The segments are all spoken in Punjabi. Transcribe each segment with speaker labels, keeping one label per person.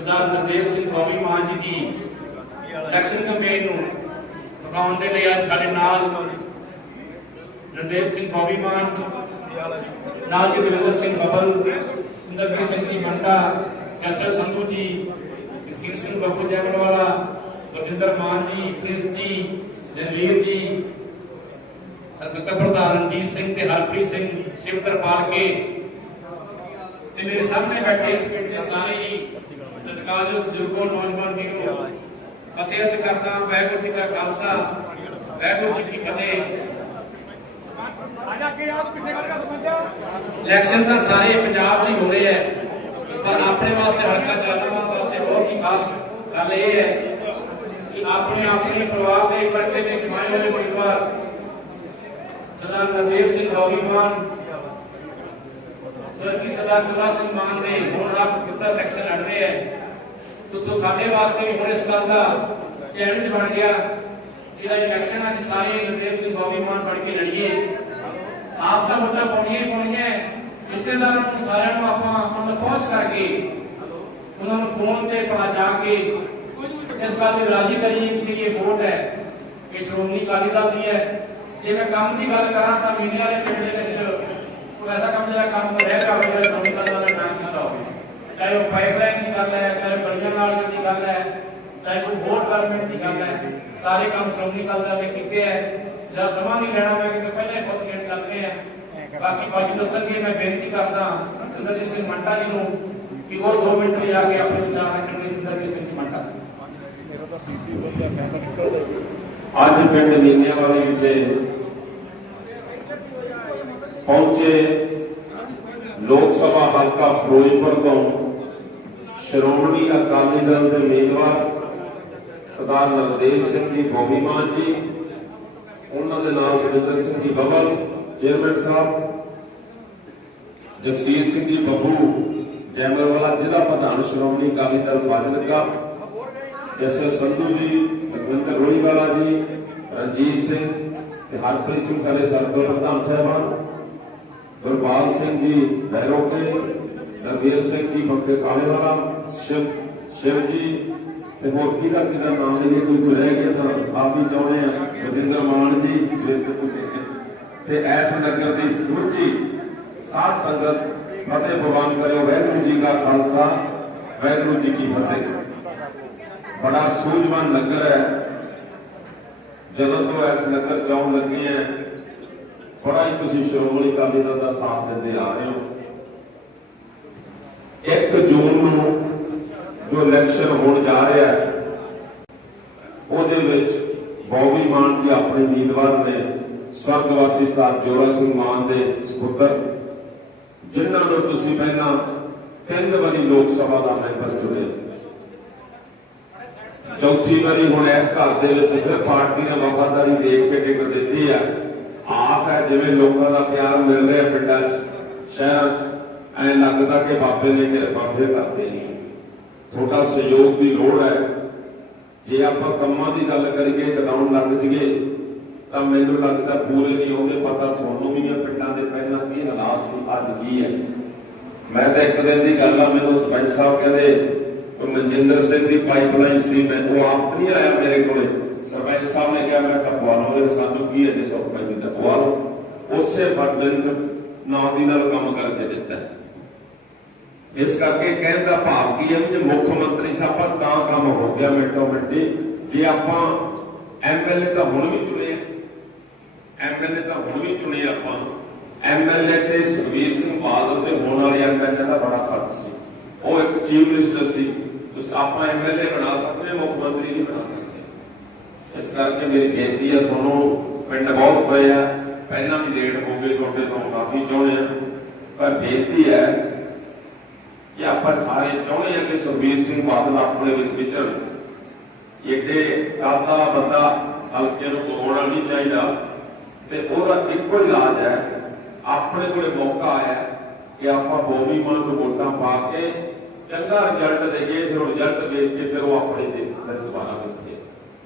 Speaker 1: ਸਰਦਾਰ ਨਰਦੇਵ ਸਿੰਘ ਗੋਵੀ ਮਾਨ ਜੀ ਦੀ ਇਲੈਕਸ਼ਨ ਕੈਂਪੇਨ ਨੂੰ ਪਕਾਉਣ ਦੇ ਲਈ ਅੱਜ ਸਾਡੇ ਨਾਲ ਨਰਦੇਵ ਸਿੰਘ ਗੋਵੀ ਮਾਨ, ਨਾਲ ਜੀ ਦਵਿੰਦਰ ਸਿੰਘ ਬੱਬਲ, ਇੰਦਰਜੀਤ ਸਿੰਘ ਜੀ ਮੰਡਾ ਐਸਐਸ ਸੰਧੂ ਜੀ ਸਿੰਘ ਸਿੰਘ ਬੱਬੂ ਜੈਮਲਵਾਲਾ ਗੁਰਜਿੰਦਰ ਮਾਨ ਜੀ, ਪ੍ਰਿੰਸ ਜੀ ਜਨਵੀਰ ਜੀ ਅਤਕਾ ਪ੍ਰਧਾਨ ਰਣਜੀਤ ਸਿੰਘ ਤੇ ਹਰਪ੍ਰੀਤ ਸਿੰਘ ਸ਼ਿਵ ਤਰਪਾਲ ਕੇ। ਤੇ ਮੇਰੇ ਸਾਹਮਣੇ ਬੈਠੇ ਇਸ ਪਿੰਡ ਦੇ ਸਾਰੇ ਹੀ ਸਤਿਕਾਰਯੋਗ ਬਜ਼ੁਰਗੋ, ਨੌਜਵਾਨ ਵੀਰੋ, ਫਤਿਹ ਅਰਜ਼ ਕਰਦਾ ਵਾਹਿਗੁਰੂ ਜੀ ਕਾ ਖਾਲਸਾ, ਵਾਹਿਗੁਰੂ ਜੀ ਕੀ ਫਤਿਹ। ਇਲੈਕਸ਼ਨ ਤਾਂ ਸਾਰੇ ਪੰਜਾਬ 'ਚ ਹੀ ਹੋ ਰਹੇ ਹੈ, ਪਰ ਆਪਣੇ ਵਾਸਤੇ ਹਲਕਾ ਜਲਾਲਾਬਾਦ ਵਾਸਤੇ ਬਹੁਤ ਹੀ ਖਾਸ ਗੱਲ ਇਹ ਹੈ ਕਿ ਆਪਣੇ ਆਪਣੇ ਪਰਿਵਾਰ ਦੇ ਪਰਦੇ ਦੇ ਸਮਾਏ ਹੋਏ ਉਮੀਦਵਾਰ ਸਰਦਾਰ ਨਰਦੇਵ ਸਿੰਘ ਗੋਗੀਮਾਨ ਸਰ ਕੀ ਸਰਦਾਰ ਗੁਰਦਾਸ ਸਿੰਘ ਮਾਨ ਦੇ ਹੋਣਹਾਰ ਸਪੀਕਰ ਇਲੈਕਸ਼ਨ ਲੜ ਰਹੇ ਹੈ ਤੁਸੋ ਸਾਡੇ ਵਾਸਤੇ ਹੁਣ ਇਸ ਗੱਲ ਦਾ ਚੈਲੰਜ ਬਣ ਗਿਆ, ਇਹਦਾ ਇਲੈਕਸ਼ਨ ਅੱਜ ਸਾਰੇ ਨਰਦੇਵ ਸਿੰਘ ਗੋਗੀਮਾਨ ਬਣ ਕੇ ਲੜੀਏ। ਆਪ ਦਾ ਮੁੱਦਾ ਪਾਉਣੀਆਂ ਪਾਉਣੀਆਂ ਰਿਸ਼ਤੇਦਾਰਾਂ ਨੂੰ ਸਾਰਿਆਂ ਨੂੰ ਆਪਾਂ ਉਹਨਾਂ ਪਹੁੰਚ ਕਰਕੇ, ਉਹਨਾਂ ਨੂੰ ਫੋਨ ਤੇ ਪਾ ਕੇ ਇਸ ਗੱਲ ਦੀ ਰਾਜੀ ਕਰੀਏ ਕਿ ਇਹ ਵੋਟ ਹੈ ਇਹ ਸ਼੍ਰੋਮਣੀ ਅਕਾਲੀ ਦਲ ਦੀ ਹੈ ਜੇ ਮੈਂ ਕੰਮ ਦੀ ਗੱਲ ਕਰਾਂ ਤਾਂ ਮੀਡੀਆ ਵਾਲੇ ਪਿੰਡ ਦੇ ਵਿੱਚ ਕੋਈ ਐਸਾ ਕੰਮ ਜਿਹੜਾ ਕੰਮ ਰਹਿ ਗਿਆ ਹੋਵੇ ਸ਼੍ਰੋਮਣੀ ਅਕਾਲੀ ਦਲ ਚਾਹੇ ਉਹ ਪਾਈਪਲਾਈਨ ਦੀ ਗੱਲ ਹੈ, ਚਾਹੇ ਗਲੀਆਂ ਨਾਲੀਆਂ ਦੀ ਗੱਲ ਹੈ, ਚਾਹੇ ਕੋਈ ਹੋਰ ਗਵਰਨਮੈਂਟ ਦੀ ਗੱਲ ਹੈ, ਸਾਰੇ ਕੰਮ ਸ਼੍ਰੋਮਣੀ ਅਕਾਲੀ ਦਲ ਨੇ ਕੀਤੇ ਹੈ। ਜਾਂ ਸਮਾਂ ਨਹੀਂ ਲੈਣਾ ਮੈਂ ਕਿਉਂਕਿ ਪਹਿਲੇ ਬਹੁਤ ਗੇਟ ਚੱਲਦੇ ਆ। ਬਾਕੀ ਬਾਕੀ ਦੱਸਣਗੇ, ਮੈਂ ਬੇਨਤੀ ਕਰਦਾ ਇੰਦਰਜੀਤ ਸਿੰਘ ਮੰਟਾ ਜੀ ਨੂੰ ਕਿ ਉਹ 2 ਮਿੰਟ ਲਈ ਆ ਕੇ ਆਪਣੇ ਵਿਚਾਰ ਰੱਖਣਗੇ ਇੰਦਰਜੀਤ ਸਿੰਘ ਜੀ
Speaker 2: ਅੱਜ ਪਿੰਡ ਮੀਨਿਆਂ ਵਾਲੇ ਵਿਖੇ ਪਹੁੰਚੇ ਲੋਕ ਸਭਾ ਹਲਕਾ ਫਿਰੋਜ਼ਪੁਰ ਤੋਂ ਸ਼੍ਰੋਮਣੀ ਅਕਾਲੀ ਦਲ ਦੇ ਉਮੀਦਵਾਰ ਸਰਦਾਰ ਨਰਦੇਵ ਸਿੰਘ ਜੀ ਗੋਬੀਮਾਨ ਜੀ, ਉਹਨਾਂ ਦੇ ਨਾਲ ਗੁਰਿੰਦਰ ਸਿੰਘ ਜੀ ਬੱਬਲ ਚੇਅਰਮੈਨ ਸਾਹਿਬ, ਜਗਸੀਰ ਸਿੰਘ ਜੀ ਬੱਬੂ ਜੈਮਰਵਾਲਾ ਜ਼ਿਲ੍ਹਾ ਪ੍ਰਧਾਨ ਸ਼੍ਰੋਮਣੀ ਅਕਾਲੀ ਦਲ ਫਾਜ਼ਿਲਕਾ ਜੈਸੇ ਸੰਧੂ ਜੀ ਲਖਵਿੰਦਰ ਰੋਹੀਵਾਲਾ ਜੀ, ਰਣਜੀਤ ਸਿੰਘ ਤੇ ਹਰਪ੍ਰੀਤ ਸਿੰਘ ਸਾਡੇ ਸਰਕਲ ਪ੍ਰਧਾਨ ਸਾਹਿਬਾਨ, ਗੁਰਪਾਲ ਸਿੰਘ ਜੀ ਬਹਿਰੋਕੇ ਰਵੀਰ ਸਿੰਘ ਜੀ ਪੱਕੇ ਕਾਲੇ ਵਾਲਾ, ਸ਼ਿਵ ਸ਼ਿਵ ਜੀ ਤੇ ਹੋਰ ਕਿਹਦਾ ਕਿਹਦਾ ਨਾਮ ਨਹੀਂ ਕੋਈ ਕੋਈ ਰਹਿ ਗਿਆ ਤਾਂ ਕਾਫੀ ਚਾਹੁੰਦੇ ਆ। ਬਜਿੰਦਰ ਮਾਨ ਜੀ, ਸਵੇਰ ਤੋਂ ਤੇ ਐਸ ਨਗਰ ਦੀ ਸਮੁੱਚੀ ਸਾਧ ਸੰਗਤ ਫਤਿਹ ਭਗਵਾਨ ਕਰਿਓ। ਵਾਹਿਗੁਰੂ ਜੀ ਕਾ ਖਾਲਸਾ, ਵਾਹਿਗੁਰੂ ਜੀ ਕੀ ਫਤਿਹ। ਬੜਾ ਸੂਝਵਾਨ ਨਗਰ ਹੈ। ਜਦੋਂ ਤੋਂ ਇਸ ਨਗਰ ਚ ਲੱਗੇ ਹੈ, ਬੜਾ ਹੀ ਤੁਸੀਂ ਸ਼੍ਰੋਮਣੀ ਅਕਾਲੀ ਦਲ ਦਾ ਸਾਥ ਦਿੰਦੇ ਆ ਰਹੇ ਹੋ। 1 ਜੂਨ ਨੂੰ ਜੋ ਇਲੈਕਸ਼ਨ ਹੋਣ ਜਾ ਰਿਹਾ ਹੈ, ਉਹਦੇ ਵਿੱਚ ਬੌਬੀ ਮਾਨ ਜੀ ਆਪਣੇ ਉਮੀਦਵਾਰ ਨੇ ਸਵਰਗਵਾਸੀ ਸਤਾਰ ਜੋਰਾ ਸਿੰਘ ਮਾਨ ਦੇ ਸੁਪੁੱਤਰ, ਜਿਨ੍ਹਾਂ ਨੂੰ ਤੁਸੀਂ ਪਹਿਲਾਂ ਤਿੰਨ ਵਾਰੀ ਲੋਕ ਸਭਾ ਦਾ ਮੈਂਬਰ ਚੁਣੇ ਚੌਥੀ ਵਾਰੀ ਹੁਣ ਇਸ ਘਰ ਦੇ ਵਿੱਚ ਫਿਰ ਪਾਰਟੀ ਨੇ ਵਫਾਦਾਰੀ ਦੇਖ ਕੇ ਟਿਕਟ ਦਿੱਤੀ ਹੈ। ਆਸ ਹੈ ਜਿਵੇਂ ਲੋਕਾਂ ਦਾ ਪਿਆਰ ਮਿਲ ਰਿਹਾ ਪਿੰਡਾਂ 'ਚ, ਸ਼ਹਿਰਾਂ 'ਚ। ਐ ਲੱਗਦਾ ਕਿ ਬਾਬੇ ਨੇ ਕਿਰਪਾ ਫਿਰ ਕਰਦੇ ਨਹੀਂ ਤੁਹਾਡਾ ਸਹਿਯੋਗ ਦੀ ਲੋੜ ਹੈ। ਜੇ ਆਪਾਂ ਕੰਮਾਂ ਦੀ ਗੱਲ ਕਰੀਏ ਕਰਾਉਣ ਲੱਗ ਜੀਏ ਤਾਂ ਮੈਨੂੰ ਲੱਗਦਾ ਪੂਰੇ ਨਹੀਂ ਹੋਗੇ ਪਤਾ ਤੁਹਾਨੂੰ ਵੀ ਹੈ ਪਿੰਡਾਂ ਦੇ ਪਹਿਲਾਂ ਕੀ ਹਾਲਾਤ ਸੀ, ਅੱਜ ਕੀ ਹੈ। ਮੈਂ ਤਾਂ ਇੱਕ ਦਿਨ ਦੀ ਗੱਲ ਆ, ਮੈਨੂੰ ਸਰਪੰਚ ਸਾਹਿਬ ਕਹਿੰਦੇ ਮਨਜਿੰਦਰ ਸਿੰਘ ਦੀ ਪਾਈਪਲਾਈਨ ਸੀ ਮੈਂ ਉਹ ਆਪ ਨਹੀਂ ਆਇਆ ਮੇਰੇ ਕੋਲੇ। ਸਰਪੰਚ ਸਾਹਿਬ ਨੇ ਕਿਹਾ, ਮੈਂ ਕਿਹਾ ਲਓ ਸਾਨੂੰ ਕੀ ਹੈ, ਜੇ ਸੌ ਰੁਪਏ ਦੀ ਤਾਂ ਲਓ। ਉਸੇ ਫੰਡ ਨਾਂ ਦੀ ਨਾਲ ਕੰਮ ਕਰਕੇ ਦਿੱਤਾ। ਇਸ ਕਰਕੇ ਕਹਿਣ ਦਾ ਭਾਵ ਕੀ ਹੈ ਵੀ ਜੇ ਮੁੱਖ ਮੰਤਰੀ ਸਾਹਿਬ ਤਾਂ ਕੰਮ ਹੋ ਗਿਆ ਮਿੰਟੋ ਮਿੰਟੀ। ਜੇ ਆਪਾਂ ਐਮਐਲਏ ਤਾਂ ਹੁਣ ਵੀ ਚੁਣੇ ਐਮਐਲਏ ਤਾਂ ਹੁਣ ਵੀ ਚੁਣੇ ਆਪਾਂ। ਐਮਐਲਏ ਤੇ ਸੁਖਵੀਰ ਸਿੰਘ ਬਾਦਲ ਤੇ ਹੋਣ ਵਾਲੇ ਐਮਐਲਏ ਦਾ ਬੜਾ ਫ਼ਰਕ ਸੀ। ਉਹ ਇੱਕ ਚੀਫ ਮਿਨਿਸਟਰ ਸੀ। ਤੁਸੀਂ ਆਪਾਂ ਐਮਐਲਏ ਬਣਾ ਸਕਦੇ ਮੁੱਖ ਮੰਤਰੀ ਨਹੀਂ ਬਣਾ ਸਕਦੇ। ਇਸ ਕਰਕੇ ਮੇਰੀ ਬੇਨਤੀ ਹੈ ਤੁਹਾਨੂੰ ਪਿੰਡ ਬਹੁਤ ਪਏ ਆ। ਪਹਿਲਾਂ ਵੀ ਲੇਟ ਹੋ ਗਏ, ਤੁਹਾਡੇ ਤੋਂ ਕਾਫੀ ਚਾਹੁੰਦੇ ਆ। ਪਰ ਬੇਨਤੀ ਹੈ ਕਿ ਆਪਾਂ ਸਾਰੇ ਚਾਹੁੰਦੇ ਹਾਂ ਕਿ ਸੁਖਬੀਰ ਸਿੰਘ ਬਾਦਲ ਆਪਣੇ ਵਿੱਚ ਵਿਚਰਨ ਏਡੇ ਕਾਤਾ ਬੰਦਾ ਹਲਕੇ ਨੂੰ ਗਵਾਉਣਾ ਨਹੀਂ ਚਾਹੀਦਾ। ਤੇ ਉਹਦਾ ਇੱਕੋ ਇਲਾਜ ਹੈ, ਆਪਣੇ ਕੋਲੇ ਮੌਕਾ ਆਇਆ ਕਿ ਆਪਾਂ ਬੋਬੀ ਮਾਨ ਨੂੰ ਵੋਟਾਂ ਪਾ ਕੇ ਚੰਗਾ ਰਿਜ਼ਲਟ ਦੇਈਏ, ਫਿਰ ਰਿਜ਼ਲਟ ਦੇਖ ਕੇ ਫਿਰ ਉਹ ਆਪਣੇ ਦੇ ਦੁਬਾਰਾ ਇੱਥੇ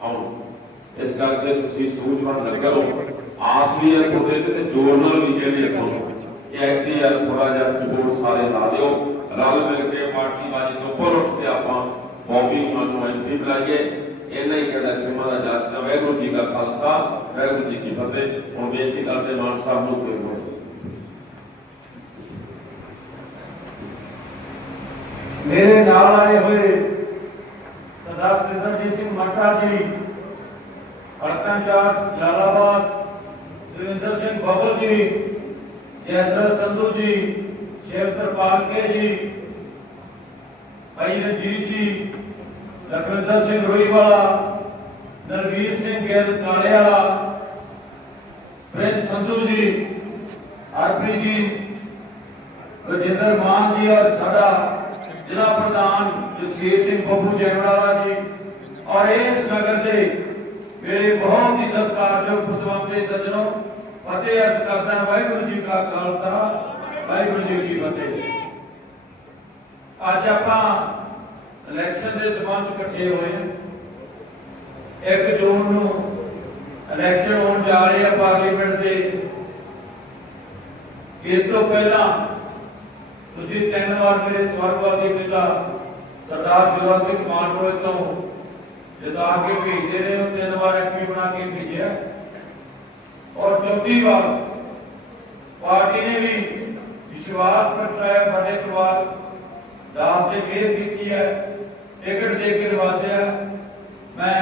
Speaker 2: ਆਉਣ। ਇਸ ਕਰਕੇ ਤੁਸੀਂ ਸੂਝਵਾਨ ਲੱਗਾ। ਰਹੋ ਆਸ ਵੀ ਹੈ ਤੁਹਾਡੇ ਤੇ ਤੇ ਜ਼ੋਰ ਨਾਲ ਵੀ ਕਹਿੰਦੇ ਤੁਹਾਨੂੰ। ਕਿ ਐਕਟੀ ਯਾਰ ਥੋੜਾ ਜਿਹਾ ਜ਼ੋਰ ਸਾਰੇ ਲਾ ਦਿਓ। ਰਲ ਮਿਲ ਕੇ ਪਾਰਟੀ ਬਾਜੀ ਤੋਂ ਉੱਪਰ ਉੱਠ ਕੇ ਆਪਾਂ ਬੌਬੀ ਮਾਨ ਨੂੰ ਐਮਪੀ ਬੁਲਾਈਏ ਇਹਨਾਂ ਹੀ ਕਹਿੰਦਾ ਖਿਮਾ ਦਾ ਜਾਚਨਾ ਵਾਹਿਗੁਰੂ ਜੀ ਦਾ ਖਾਲਸਾ ਵਾਹਿਗੁਰੂ ਜੀ ਕੀ ਫਤਿਹ ਹੁਣ ਬੇਨਤੀ ਕਰਦੇ ਮਾਨ ਸਾਹਿਬ ਨੂੰ ਕੋਈ ਬੋਲ
Speaker 3: ਮੇਰੇ ਨਾਲ ਆਏ ਹੋਏ ਸਰਦਾਰ ਸੁਰਿੰਦਰਜੀਤ ਸਿੰਘ ਮਾਟਾ ਜੀ ਹਲਕਾਂਚਾਰ ਜਲਾਲਾਬਾਦ ਦਵਿੰਦਰ ਸਿੰਘ ਬਾਬਲ ਜੀ ਜੈਸਰਤ ਸੰਧੂ ਜੀ ਸ਼ੇਵਤਰ ਪਾਲਕੇ ਜੀ। ਭਾਈ ਰਣਜੀਤ ਜੀ, ਲਖਵਿੰਦਰ ਸਿੰਘ ਰੋਈਵਾਲਾ ਨਰਵੀਰ ਸਿੰਘ ਗਿੱਲ ਕਾਲੇ ਵਾਲਾ, ਪ੍ਰਿੰਸ ਸੰਧੂ ਜੀ, ਹਰਪ੍ਰੀਤ ਜੀ, ਰਜਿੰਦਰ ਮਾਨ ਜੀ ਔਰ ਸਾਡਾ ਜ਼ਿਲ੍ਹਾ ਪ੍ਰਧਾਨ ਜਗਸੀਰ ਸਿੰਘ ਬੱਬੂ ਜੈਮਵਾਲਾ ਜੀ। ਔਰ ਇਸ ਨਗਰ ਦੇ ਮੇਰੇ ਬਹੁਤ ਹੀ ਸਤਿਕਾਰਯੋਗ ਪੁੱਤਵੰਤੇ ਸੱਜਣੋ, ਫਤਿਹ ਅਰਜ਼ ਕਰਦਾ ਵਾਹਿਗੁਰੂ ਜੀ ਕਾ ਖਾਲਸਾ। ਵਾਹਿਗੁਰੂ ਜੀ ਕੀ ਫਤਿਹ। ਅੱਜ ਆਪਾਂ ਇਲੈਕਸ਼ਨ ਦੇ ਸਬੰਧ ਇਕੱਠੇ ਹੋਏ 1 ਜੂਨ ਨੂੰ ਇਲੈਕਸ਼ਨ ਹੋਣ ਜਾ ਰਹੇ ਆ ਪਾਰਲੀਮੈਂਟ ਦੇ। ਇਸ ਤੋਂ ਪਹਿਲਾਂ ਤੁਸੀਂ ਤਿੰਨ ਵਾਰ ਮੇਰੇ ਸਵਰਗਵਾਦੀ ਪਿਤਾ ਸਰਦਾਰ ਜੋਰਾ ਸਿੰਘ ਮਾਨੋਏ ਤੋਂ ਜਿਤਾ ਕੇ ਭੇਜਦੇ ਰਹੇ ਹੋ, ਤਿੰਨ ਵਾਰ ਐਮਪੀ ਬਣਾ ਕੇ ਭੇਜਿਆ। ਔਰ ਚੌਥੀ ਵਾਰ ਪਾਰਟੀ ਨੇ ਵੀ ਵਿਸ਼ਵਾਸ ਪ੍ਰਗਟਾਇਆ ਸਾਡੇ ਪਰਿਵਾਰ ਦਾਸ ਤੇ ਮਿਹਰ ਕੀਤੀ ਹੈ, ਟਿਕਟ ਦੇ ਕੇ ਨਵਾਜਿਆ ਮੈਂ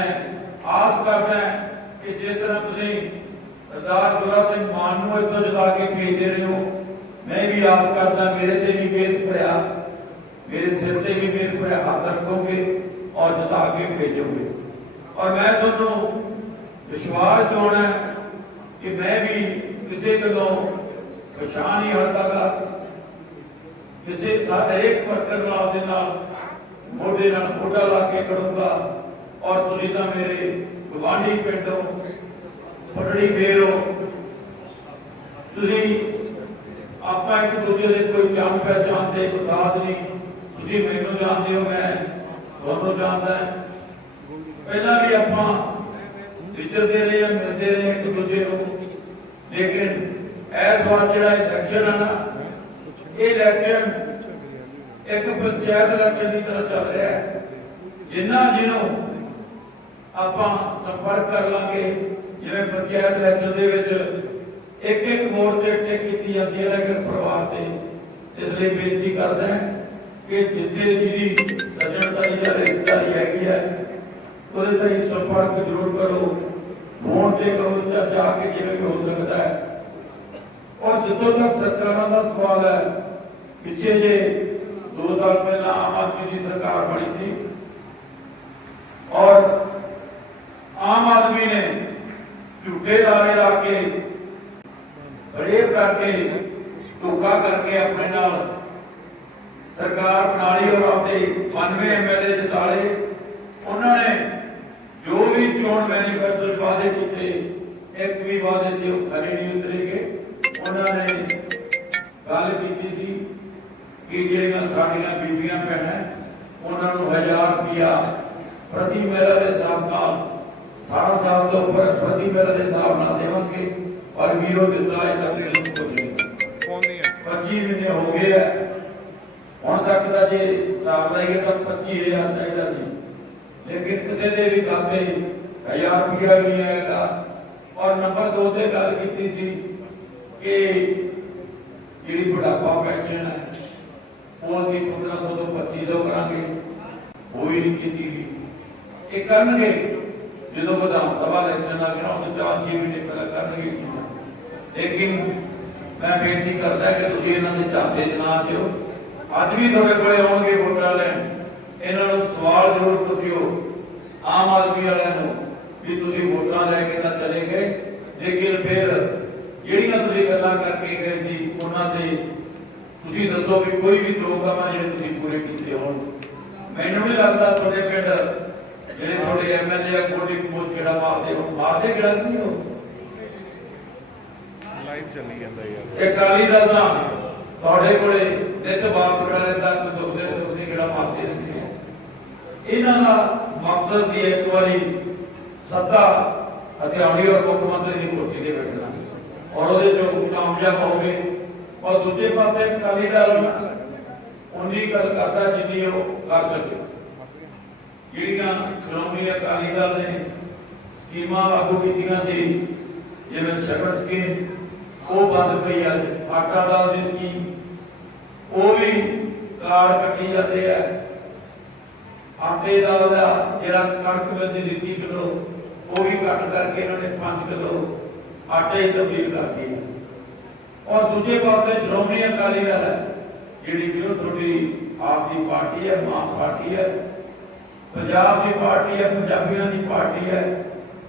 Speaker 3: ਆਸ ਕਰਦਾ ਕਿ ਜਿਸ ਤਰ੍ਹਾਂ ਤੁਸੀਂ ਸਰਦਾਰ ਜੋਰਾ ਸਿੰਘ ਮਾਨ ਨੂੰ ਇੱਥੋਂ ਜਿਤਾ ਕੇ ਭੇਜਦੇ ਰਹੇ ਹੋ ਮੈਂ ਵੀ ਆਸ ਕਰਦਾ ਮੇਰੇ ਤੇ ਵੀ ਮਿਹਰ ਭਰਿਆ, ਮੇਰੇ ਸਿਰ ਤੇ ਵੀ ਮਿਹਰ ਭਰਿਆ, ਹੱਥ ਰੱਖੋਗੇ ਔਰ ਜਤਾ ਕੇ ਭੇਜੋਗੇ। ਔਰ ਮੈਂ ਤੁਹਾਨੂੰ ਵਿਸ਼ਵਾਸ ਦਿਵਾਉਣਾ ਕਿ ਮੈਂ ਵੀ ਕਿਸੇ ਕੋਲੋਂ ਪਛਾਣ ਨਹੀਂ ਹਟਦਾਗਾ ਕਿਸੇ ਹਰੇਕ ਵਰਕਰ ਨਾਲ ਆਪਦੇ ਨਾਲ, ਮੋਢੇ ਨਾਲ ਮੋਢਾ ਲਾ ਕੇ ਖੜੂੰਗਾ। ਔਰ ਤੁਸੀਂ ਤਾਂ ਮੇਰੇ ਗਵਾਂਢੀ ਪਿੰਡੋਂ ਪਟੜੀ ਫੇਰੋ ਤੁਸੀਂ, ਆਪਾਂ ਇੱਕ ਦੂਜੇ ਦੇ ਕੋਈ ਜਾਣ ਪਹਿਚਾਣ ਦੇ ਕੋਈ ਨਹੀਂ। ਤੁਸੀਂ ਮੈਨੂੰ ਜਾਣਦੇ ਹੋ, ਮੈਂ ਤੁਹਾਨੂੰ ਜਾਣਦਾ ਪਹਿਲਾਂ ਵੀ ਆਪਾਂ ਵਿਚਰਦੇ ਰਹੇ ਆ ਮਿਲਦੇ ਰਹੇ ਇੱਕ ਦੂਜੇ ਨੂੰ। ਲੇਕਿਨ ਇਸ ਜਿਹੜਾ ਇਲੈਕਸ਼ਨ ਆ ਨਾ, ਇਹ ਇਲੈਕਸ਼ਨ ਇੱਕ ਪੰਚਾਇਤ ਇਲੈਕਸ਼ਨ ਦੀ ਤਰ੍ਹਾਂ ਚੱਲ ਰਿਹਾ ਹੈ। ਜਿੰਨਾ ਜਿਹਨੂੰ ਆਪਾਂ ਸੰਪਰਕ ਕਰ ਲਾਂਗੇ, ਜਿਵੇਂ ਪੰਚਾਇਤ ਇਲੈਕਸ਼ਨ ਦੇ ਵਿੱਚ ਇੱਕ ਇੱਕ ਵੋਟ ਤੇ ਟਿਕ ਕੀਤੀ ਜਾਂਦੀ ਹੈ, ਲੇਕਿਨ ਪਰਿਵਾਰ ਦੇ ਇਸ ਲਈ ਬੇਨਤੀ ਕਰਦਾ ਹਾਂ ਕਿ ਜਿੱਥੇ ਜਿਹਦੀ ਸੱਜਣਤਾਈ ਜਾਂ ਰਿਸ਼ਤੇਦਾਰੀ ਹੈਗੀ ਹੈ, ਉਹਦੇ ਤੇ ਸੰਪਰਕ ਜ਼ਰੂਰ ਕਰੋ। ਫੋਨ ਤੇ ਕਰੋ ਜਾਂ ਜਾ ਕੇ ਜਿਵੇਂ ਵੀ ਹੋ ਸਕਦਾ ਹੈ। ਔਰ ਜਿੱਥੋਂ ਤੱਕ ਸਰਕਾਰਾਂ ਦਾ ਸਵਾਲ ਹੈ, ਪਿੱਛੇ ਜੇ ਦੋ ਸਾਲ ਪਹਿਲਾਂ ਆਮ ਆਦਮੀ ਦੀ ਸਰਕਾਰ ਬਣੀ ਸੀ ਔਰ ਆਮ ਆਦਮੀ ਨੇ ਝੂਠੇ ਲਾਰੇ ਲਾ ਕੇ ਫਰੇਬ ਕਰਕੇ, ਧੋਖਾ ਕਰਕੇ ਆਪਣੇ ਨਾਲ ਸਰਕਾਰ ਬਣਾ ਲਈ ਔਰ ਆਪਦੇ 92 ਐਮਐਲਏ ਜਿਤਾਲੇ ਉਹਨਾਂ ਨੇ ਜੋ ਵੀ ਚੋਣ ਮੈਨੀਫੈਸਟੋ ਵਾਅਦੇ ਕੀਤੇ, ਇੱਕ ਵੀ ਵਾਅਦੇ ਤੇ ਉਹ ਖਰੇ ਕਿ ਜਿਹੜੀਆਂ ਸਾਡੀਆਂ ਬੀਬੀਆਂ ਭੈਣਾਂ ਉਹਨਾਂ ਨੂੰ 1000 ਰੁਪਇਆ ਪ੍ਰਤੀ ਮਹਿਲਾ ਦੇ ਹਿਸਾਬ ਨਾਲ 18 ਸਾਲ ਤੋਂ ਉੱਪਰ ਪ੍ਰਤੀ ਮਹਿਲਾ ਦੇ ਹਿਸਾਬ ਨਾਲ ਦੇਵਾਂਗੇ ਪਰ ਵੀਰੋ ਦਿੱਤਾ ਇਹ ਤੱਕ ਨਹੀਂ ਕੁਝ ਨਹੀਂ। 25 ਮਹੀਨੇ ਹੋ ਗਏ ਆ। ਹੁਣ ਤੱਕ ਦਾ ਜੇ ਹਿਸਾਬ ਲਾਈਏ ਤਾਂ 25000 ਚਾਹੀਦਾ ਸੀ। ਲੇਕਿਨ ਕਿਸੇ ਦੇ ਵੀ ਖਾਤੇ 1000 ਰੁਪਇਆ ਵੀ ਨਹੀਂ ਆਏਗਾ ਔਰ ਨੰਬਰ 2 ਤੇ ਗੱਲ ਕੀਤੀ ਸੀ ਕਿ ਜਿਹੜੀ ਬੁਢਾਪਾ ਪੈਨਸ਼ਨ ਹੈ ਉਹ ਅਸੀਂ 1500 ਤੋਂ 2500 ਕਰਾਂਗੇ। ਉਹ ਵੀ ਨਹੀਂ ਕੀਤੀ ਗਈ ਇਹ ਕਰਨਗੇ, ਜਦੋਂ ਵਿਧਾਨ ਸਭਾ ਇਲੈਕਸ਼ਨ ਆ ਗਿਆ ਉਹ ਚਾਰ ਛੇ ਮਹੀਨੇ ਪਹਿਲਾਂ ਕਰਨਗੇ ਲੇਕਿਨ ਮੈਂ ਬੇਨਤੀ ਕਰਦਾ ਕਿ ਤੁਸੀਂ ਇਹਨਾਂ ਦੇ ਝਾਂਸੇ 'ਚ ਦਿਓ। ਅੱਜ ਵੀ ਤੁਹਾਡੇ ਕੋਲੇ ਆਉਣਗੇ ਵੋਟਾਂ ਲੈਣ। ਇਹਨਾਂ ਨੂੰ ਸਵਾਲ ਜ਼ਰੂਰ ਪੁੱਛਿਓ, ਆਮ ਆਦਮੀ ਵਾਲਿਆਂ ਨੂੰ, ਵੀ ਤੁਸੀਂ ਵੋਟਾਂ ਲੈ ਕੇ ਤਾਂ ਚਲੇ ਗਏ, ਲੇਕਿਨ ਫਿਰ ਜਿਹੜੀਆਂ ਤੁਸੀਂ ਗੱਲਾਂ ਕਰਕੇ ਗਏ ਜੀ ਉਹਨਾਂ ਤੇ ਤੁਸੀਂ ਦੱਸੋ ਵੀ ਕੋਈ ਵੀ ਦੋ ਕੰਮ ਜਿਹੜੇ ਤੁਸੀਂ ਪੂਰੇ ਕੀਤੇ ਹੋਣ। ਮੈਨੂੰ ਨਹੀਂ ਲੱਗਦਾ ਤੁਹਾਡੇ ਪਿੰਡ ਜਿਹੜੇ ਤੁਹਾਡੇ ਐਮਐਲਏ ਆ ਕੋਟੀ ਕੋਟ ਜਿਹੜਾ ਮਾਰਦੇ ਹੋ ਮਾਰਦੇ ਕਿਹੜਾ ਨਹੀਂ ਹੋ
Speaker 4: ਲਾਈਵ ਚੱਲੀ ਜਾਂਦਾ ਯਾਰ।
Speaker 3: ਇਹ ਕਾਲੀ ਦਲ ਦਾ ਤੁਹਾਡੇ ਕੋਲੇ ਨਿਤ ਬਾਤ ਕਰਾ ਰਹਿੰਦਾ ਕੋਈ ਦੁੱਖ ਦੇ ਦੁੱਖ ਦੀ ਕਿਹੜਾ ਮਾਰਦੇ ਰਹਿੰਦੇ ਆ। ਇਹਨਾਂ ਦਾ ਮਕਸਦ ਸੀ ਇੱਕ ਵਾਰੀ ਸੱਤਾ ਅਤੇ ਔਰ ਮੁੱਖ ਮੰਤਰੀ ਦੀ ਕੁਰਸੀ ਤੇ ਬੈਠਣਾ। ਔਰ ਉਹਦੇ ਜੋ ਕਾਮਯਾਬ ਹੋ ਗਏ ਔਰ ਦੂਜੇ ਪਾਸੇ ਕਾਲੀ ਦਲ ਉਨੀ ਗੱਲ ਕਰਦਾ ਜਿੰਨੀ ਉਹ ਕਰ ਸਕੇ। ਜਿਹੜੀਆਂ ਸ਼੍ਰੋਮਣੀ ਅਕਾਲੀ ਦਲ ਨੇ ਸਕੀਮਾਂ ਲਾਗੂ ਕੀਤੀਆਂ ਸੀ, ਜਿਵੇਂ ਸ਼ਗਨ ਸਕੀਮ, ਉਹ ਬੰਦ ਪਈ ਅੱਜ ਆਟਾ ਦਾਲ ਦੀ ਸਕੀਮ, ਉਹ ਵੀ ਕਾਰਡ ਕੱਟੀ ਜਾਂਦੇ ਆ। ਆਟੇ ਦਾਲ ਦਾ ਜਿਹੜਾ ਕਣਕ ਮਿਲਦੀ ਸੀ 30 ਕਿਲੋ, ਉਹ ਵੀ ਕੱਟ ਕਰਕੇ ਇਹਨਾਂ ਨੇ 5 ਕਿਲੋ ਆਟੇ ਤਬਦੀਲ ਕਰਤੀ ਔਰ ਦੂਜੇ ਪਾਸੇ ਸ਼੍ਰੋਮਣੀ ਅਕਾਲੀ ਦਲ ਹੈ ਜਿਹੜੀ ਕਿ ਉਹ ਤੁਹਾਡੀ ਆਪ ਦੀ ਪਾਰਟੀ ਹੈ ਮਾਂ ਪਾਰਟੀ ਹੈ, ਪੰਜਾਬ ਦੀ ਪਾਰਟੀ ਹੈ, ਪੰਜਾਬੀਆਂ ਦੀ ਪਾਰਟੀ ਹੈ,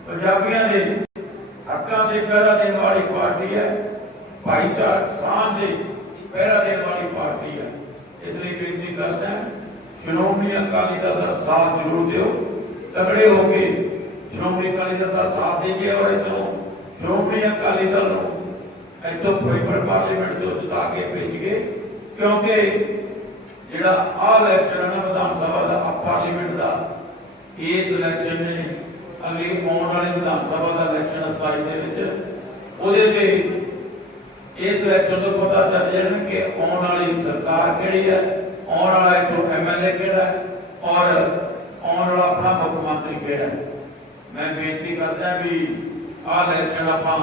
Speaker 3: ਪੰਜਾਬੀਆਂ ਦੇ ਹੱਕਾਂ ਦੇ ਪਹਿਰਾ ਦੇਣ ਵਾਲੀ ਪਾਰਟੀ ਹੈ, ਭਾਈਚਾਰਕ ਸਾਂਝ ਦੇ ਪਹਿਰਾ ਦੇਣ ਵਾਲੀ ਪਾਰਟੀ ਹੈ। ਇਸ ਲਈ ਬੇਨਤੀ ਕਰਦਾ ਸ਼੍ਰੋਮਣੀ ਅਕਾਲੀ ਦਲ ਦਾ ਸਾਥ ਜ਼ਰੂਰ ਦਿਓ। ਤਗੜੇ ਹੋ ਕੇ ਸ਼੍ਰੋਮਣੀ ਅਕਾਲੀ ਦਲ ਦਾ ਸਾਥ ਦੇਈਏ ਔਰ ਇਤੋਂ ਸ਼੍ਰੋਮਣੀ ਅਕਾਲੀ ਦਲ ਨੂੰ ਇੱਥੋਂ ਫਿਰੋਜ਼ਪੁਰ ਪਾਰਲੀਮੈਂਟ ਤੋਂ ਜਿਤਾ ਕੇ ਭੇਜੀਏ, ਕਿਉਂਕਿ ਜਿਹੜਾ ਆਹ ਇਲੈਕਸ਼ਨ ਹੈ ਨਾ ਵਿਧਾਨ ਸਭਾ ਦਾ ਪਾਰਲੀਮੈਂਟ ਦਾ, ਇਸ ਇਲੈਕਸ਼ਨ ਨੇ ਅਗਲੀ ਆਉਣ ਵਾਲੇ ਵਿਧਾਨ ਸਭਾ ਦਾ ਇਲੈਕਸ਼ਨ 27 ਦੇ ਵਿੱਚ, ਉਹਦੇ ਤੇ ਇਸ ਇਲੈਕਸ਼ਨ ਤੋਂ ਪਤਾ ਚੱਲ ਜਾਣਾ ਕਿ ਆਉਣ ਵਾਲੀ ਸਰਕਾਰ ਕਿਹੜੀ ਹੈ ਆਉਣ ਵਾਲਾ ਇਥੋਂ ਐਮਐਲਏ ਕਿਹੜਾ ਹੈ ਔਰ ਆਉਣ ਵਾਲਾ ਆਪਣਾ ਮੁੱਖ ਮੰਤਰੀ ਕਿਹੜਾ। ਹੈ ਮੈਂ ਬੇਨਤੀ ਕਰਦਾ ਵੀ ਆਹ ਇਲੈਕਸ਼ਨ ਆਪਾਂ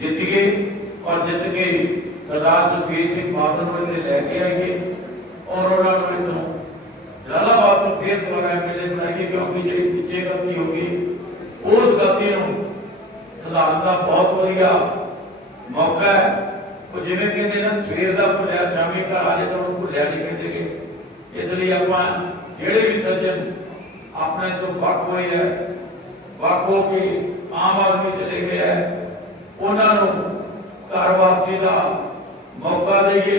Speaker 3: ਜਿੱਤ ਗਏ ਔਰ ਜਿੱਤ ਕੇ ਸਰਦਾਰ ਸੁਖਬੀਰ ਸਿੰਘ ਬਾਦਲ ਨੂੰ ਇੱਥੇ ਲੈ ਕੇ ਆਈਏ ਔਰ ਉਹਨਾਂ ਨੂੰ ਇੱਥੋਂ ਜਲਾਲਾਬਾਦ ਤੋਂ ਫੇਰ ਦੁਬਾਰਾ ਐਮਐਲਏ ਬਣਾਈਏ ਕਿਉਂਕਿ ਜਿਹੜੀ ਪਿੱਛੇ ਗਲਤੀ ਹੋ ਗਈ, ਉਸ ਗਲਤੀ ਨੂੰ ਸੁਧਾਰਨ ਦਾ ਬਹੁਤ ਵਧੀਆ ਮੌਕਾ ਹੈ। ਉਹ ਜਿਵੇਂ ਕਹਿੰਦੇ ਨਾ, ਸਵੇਰ ਦਾ ਭੁੱਲਿਆ, ਸ਼ਾਮੀ ਘਰ ਆ ਜੇ ਤਾਂ ਉਹਨੂੰ ਭੁੱਲਿਆ ਨਹੀਂ ਕਹਿੰਦੇ ਇਸ ਲਈ ਆਪਾਂ ਜਿਹੜੇ ਵੀ ਸੱਜਣ ਆਪਣੇ ਤੋਂ ਵੱਖ ਹੋਏ ਹੈ, ਵੱਖ ਹੋ ਕੇ ਆਮ ਆਦਮੀ ਚਲੇ ਗਏ ਹੈ ਉਹਨਾਂ ਨੂੰ ਘਰ ਵਾਪਸੀ ਦਾ ਮੌਕਾ ਦੇਈਏ।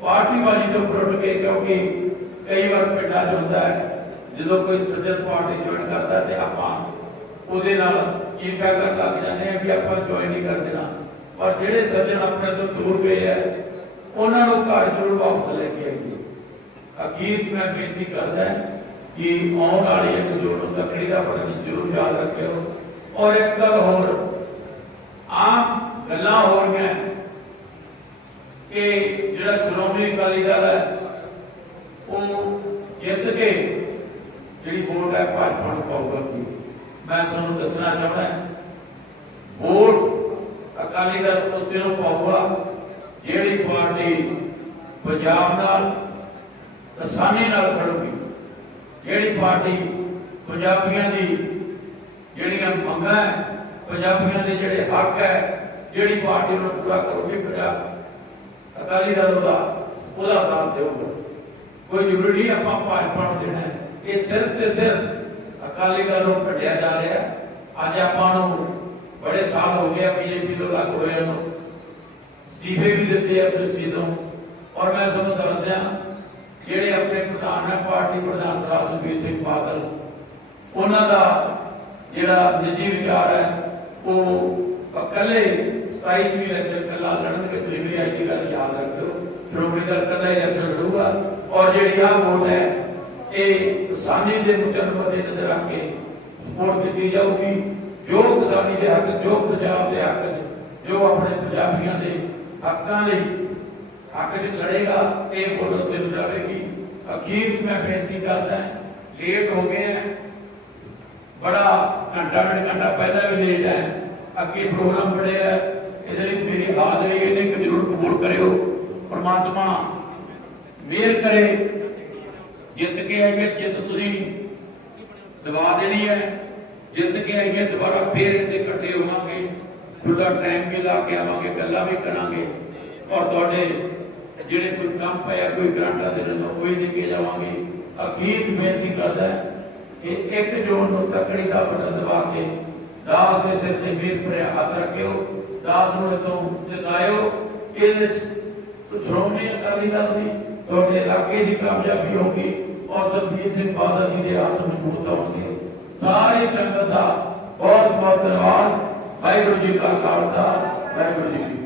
Speaker 3: ਪਾਰਟੀ ਤੋਂ ਉੱਠ ਕੇ, ਕਿਉਂਕਿ ਕਈ ਵਾਰ ਪਿੰਡਾਂ 'ਚ ਹੁੰਦਾ ਹੈ, ਜਦੋਂ ਕੋਈ ਸੱਜਣ ਪਾਰਟੀ ਜੁਆਇਨ ਕਰਦਾ ਤੇ ਆਪਾਂ ਉਹਦੇ ਨਾਲ ਈਰਖਾ ਕਰਨ ਲੱਗ ਜਾਂਦੇ ਆ ਵੀ ਆਪਾਂ ਜੁਆਇਨ ਨਹੀਂ ਕਰ ਦੇਣਾ। ਪਰ ਜਿਹੜੇ ਸੱਜਣ ਆਪਣੇ ਤੋਂ ਦੂਰ ਗਏ ਆ ਉਹਨਾਂ ਨੂੰ ਘਰ ਜ਼ਰੂਰ ਵਾਪਸ ਲੈ ਕੇ ਆਈਏ। ਅਖੀਰ ਮੈਂ ਬੇਨਤੀ ਕਰਦਾ ਕਿ ਆਉਣ ਵਾਲੀ ਇੱਕ ਜੋੜ ਨੂੰ ਤਕੜੀ ਦਾ ਬੜਾ ਜ਼ਰੂਰ ਯਾਦ ਰੱਖਿਓ। ਔਰ ਇੱਕ ਗੱਲ ਹੋਰ ਆਮ ਗੱਲਾਂ ਹੋ ਰਹੀਆਂ ਕਿ ਜਿਹੜਾ ਸ਼੍ਰੋਮਣੀ ਅਕਾਲੀ ਦਲ ਹੈ, ਉਹ ਜਿੱਤ ਕੇ ਜਿਹੜੀ ਵੋਟ ਹੈ ਭਾਜਪਾ ਨੂੰ ਪਾਊਗਾ ਕੀ? ਮੈਂ ਤੁਹਾਨੂੰ ਦੱਸਣਾ ਚਾਹੁੰਦਾ ਵੋਟ ਅਕਾਲੀ ਦਲ ਉੱਤੇ ਨੂੰ ਪਾਊਗਾ, ਜਿਹੜੀ ਪਾਰਟੀ ਪੰਜਾਬ ਨਾਲ ਕਿਸਾਨੀ ਨਾਲ ਖੜੂਗੀ। ਜਿਹੜੀ ਪਾਰਟੀ ਪੰਜਾਬੀਆਂ ਦੀ ਜਿਹੜੀਆਂ ਮੰਗਾਂ ਪੰਜਾਬੀਆਂ ਦੇ ਜਿਹੜੇ ਹੱਕ ਹੈ, ਜਿਹੜੀ ਪਾਰਟੀ ਨੂੰ ਪੂਰਾ ਕਰੂਗੀ ਪੰਜਾਬ ਅਕਾਲੀ ਦਲ ਉਹਦਾ ਉਹਦਾ ਸਾਥ ਦੇਊਗਾ। ਕੋਈ ਜ਼ਰੂਰੀ ਨਹੀਂ ਆਪਾਂ ਭਾਜਪਾ ਨੂੰ ਦੇਣਾ ਇਹ ਸਿਰਫ ਤੇ ਸਿਰਫ ਅਕਾਲੀ ਦਲ ਨੂੰ ਕੱਢਿਆ ਜਾ ਰਿਹਾ ਅੱਜ ਆਪਾਂ ਨੂੰ ਬੜੇ ਸਾਲ ਹੋ ਗਏ ਬੀਜੇਪੀ ਤੋਂ ਲੱਗ ਹੋਏ ਨੂੰ। ਅਸਤੀਫੇ ਵੀ ਦਿੱਤੇ ਆ ਪ੍ਰਸਤੀ ਤੋਂ। ਔਰ ਮੈਂ ਤੁਹਾਨੂੰ ਦੱਸ ਦਿਆਂ, ਜਿਹੜੇ ਆਪਣੇ ਪ੍ਰਧਾਨ ਹੈ ਪਾਰਟੀ ਪ੍ਰਧਾਨ ਸਰਦਾਰ ਸੁਖਬੀਰ ਸਿੰਘ ਬਾਦਲ, ਉਹਨਾਂ ਦਾ ਜਿਹੜਾ ਨਿੱਜੀ ਵਿਚਾਰ ਹੈ ਉਹ ਇਕੱਲੇ 27 ਵੀ ਇਲੈਕਸ਼ਨ ਕੱਲਾ ਲੜਨਗੇ ਤੁਸੀਂ ਵੀ ਅੱਜ ਦੀ ਗੱਲ ਯਾਦ ਰੱਖਿਓ। ਸ਼੍ਰੋਮਣੀ ਦਲ ਕੱਲਾ ਹੀ ਇਲੈਕਸ਼ਨ ਲੜੂਗਾ ਔਰ ਜਿਹੜੀ ਆ ਵੋਟ ਹੈ, ਇਹ ਕਿਸਾਨੀ ਦੇ ਮੁੱਦਿਆਂ ਨੂੰ ਮੱਦੇ ਨਜ਼ਰ ਰੱਖ ਕੇ ਸਪੋਰਟ ਦਿੱਤੀ ਜਾਊਗੀ। ਜੋ ਕਿਸਾਨੀ ਦੇ ਹੱਕ, ਜੋ ਪੰਜਾਬ ਦੇ ਹੱਕ, ਜੋ ਆਪਣੇ ਪੰਜਾਬੀਆਂ ਦੇ ਹੱਕਾਂ ਲਈ ਹੱਕ 'ਚ ਲੜੇਗਾ, ਇਹ ਵੋਟ ਉੱਤੇ ਜਾਵੇਗੀ। ਅਖੀਰ 'ਚ ਮੈਂ ਬੇਨਤੀ ਕਰਦਾ, ਲੇਟ ਹੋ ਗਏ ਹੈ ਬੜਾ ਘੰਟਾ, ਡੇਢ ਘੰਟਾ ਪਹਿਲਾਂ ਵੀ ਲੇਟ ਹੈ। ਅੱਗੇ ਪ੍ਰੋਗਰਾਮ ਬੜੇ ਹੈ ਇਹਦੇ ਲਈ ਮੇਰੀ ਹਾਜ਼ਰੀ ਇਹਨੇ ਕਿ ਜ਼ਰੂਰ ਕਬੂਲ ਕਰਿਓ। ਪਰਮਾਤਮਾ ਮਿਹਰ ਕਰੇ। ਜਿੱਤ ਕੇ ਆਈਏ ਜਿੱਤ ਤੁਸੀਂ ਦਵਾ ਦੇਣੀ ਹੈ। ਜਿੱਤ ਕੇ ਆਈਏ ਦੁਬਾਰਾ ਫੇਰ ਇੱਥੇ ਇਕੱਠੇ ਹੋਵਾਂਗੇ। ਖੁੱਲਾ ਟਾਈਮ ਵੀ ਲਾ ਕੇ ਆਵਾਂਗੇ, ਗੱਲਾਂ ਵੀ ਕਰਾਂਗੇ। ਔਰ ਤੁਹਾਡੇ ਜਿਹੜੇ ਕੋਈ ਕੰਮ ਪਿਆ, ਕੋਈ ਗ੍ਰਾਂਟਾਂ ਦੇ ਨਾਲ ਉਹ ਹੀ ਦੇ ਕੇ ਜਾਵਾਂਗੇ। ਅਖੀਰ ਬੇਨਤੀ ਕਰਦਾ ਹੈ ਕਿ ਇੱਕ ਜੋੜ ਨੂੰ ਤਕੜੀ ਦਾ ਬਟਨ ਦਬਾ ਕੇ ਦਾਸ ਦੇ ਸਿਰ ਤੇ ਵੀਰ ਭਰਿਆ ਹੱਥ ਰੱਖਿਓ ਦਾਸ ਨੂੰ ਇਤੋਂ ਜਿਤਾਇਓ ਇਹਦੇ ਸ਼੍ਰੋਮਣੀ ਅਕਾਲੀ ਦਲ ਦੀ ਤੁਹਾਡੇ ਇਲਾਕੇ ਦੀ ਕਾਮਯਾਬੀ ਹੋਗੀ ਔਰ ਜਗਬੀਰ ਸਿੰਘ ਬਾਦਲ ਜੀ ਦੇ ਹੱਥ ਮਜ਼ਬੂਤ ਹੋਣਗੇ। ਸਾਰੇ ਸੰਗਤ ਦਾ ਬਹੁਤ ਬਹੁਤ ਧੰਨਵਾਦ। ਵਾਹਿਗੁਰੂ ਜੀ ਕਾ ਖਾਲਸਾ, ਵਾਹਿਗੁਰੂ ਜੀ